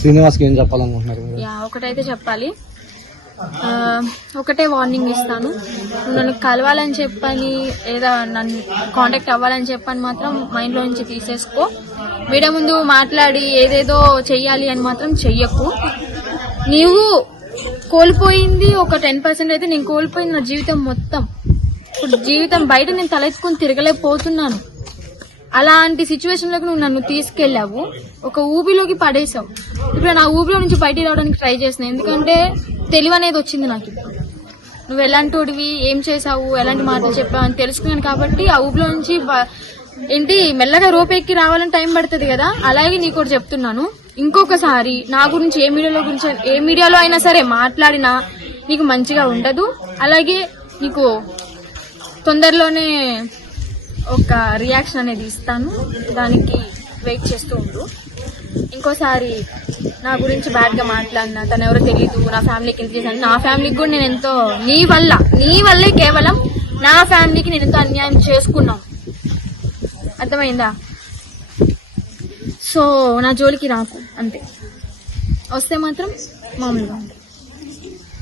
శ్రీనివాస్కి ఏం చెప్పాలనుకుంటున్నారు? ఒకటైతే చెప్పాలి, ఒకటే వార్నింగ్ ఇస్తాను. నన్ను కలవాలని చెప్పని లేదా నన్ను కాంటాక్ట్ అవ్వాలని చెప్పని మాత్రం మైండ్లో నుంచి తీసేసుకో. మీడియా ముందు మాట్లాడి ఏదేదో చెయ్యాలి అని మాత్రం చెయ్యకు. నీవు కోల్పోయింది ఒక 10% అయితే నేను కోల్పోయింది నా జీవితం మొత్తం. ఇప్పుడు జీవితం బయట నేను తలెత్తుకుని తిరగలేకపోతున్నాను. అలాంటి సిచ్యువేషన్ లోకి నువ్వు నన్ను తీసుకెళ్లావు, ఒక ఊబిలోకి పడేసావు. ఇప్పుడు నా ఊబిలో నుంచి బయటికి రావడానికి ట్రై చేసిన, ఎందుకంటే తెలివి అనేది వచ్చింది నాకు. ఇప్పుడు నువ్వు ఎలాంటివి ఏం చేసావు, ఎలాంటి మాటలు చెప్పావు అని తెలుసుకున్నాను. కాబట్టి ఆ ఊబిలో నుంచి ఏంటి మెల్లగా రోపెక్కి రావాలని టైం పడుతుంది కదా. అలాగే నీకు కూడా చెప్తున్నాను, ఇంకొకసారి నా గురించి ఏ మీడియాలో అయినా సరే మాట్లాడినా నీకు మంచిగా ఉండదు. అలాగే నీకు తొందరలోనే ఒక రియాక్షన్ అనేది ఇస్తాను, దానికి వెయిట్ చేస్తూ ఉండు. ఇంకోసారి నా గురించి బ్యాడ్ గా మాట్లాడినా, తను ఎవరో తెలీదు, నా ఫ్యామిలీకి ఎంత చేశాను, నా ఫ్యామిలీకి కూడా నేను ఎంతో నీ వల్లే కేవలం నా ఫ్యామిలీకి నేను ఎంతో అన్యాయం చేసుకున్నాను. అర్థమైందా? సో నా జోలికి రాకు, అంతే. వస్తే మాత్రం మామూలుగా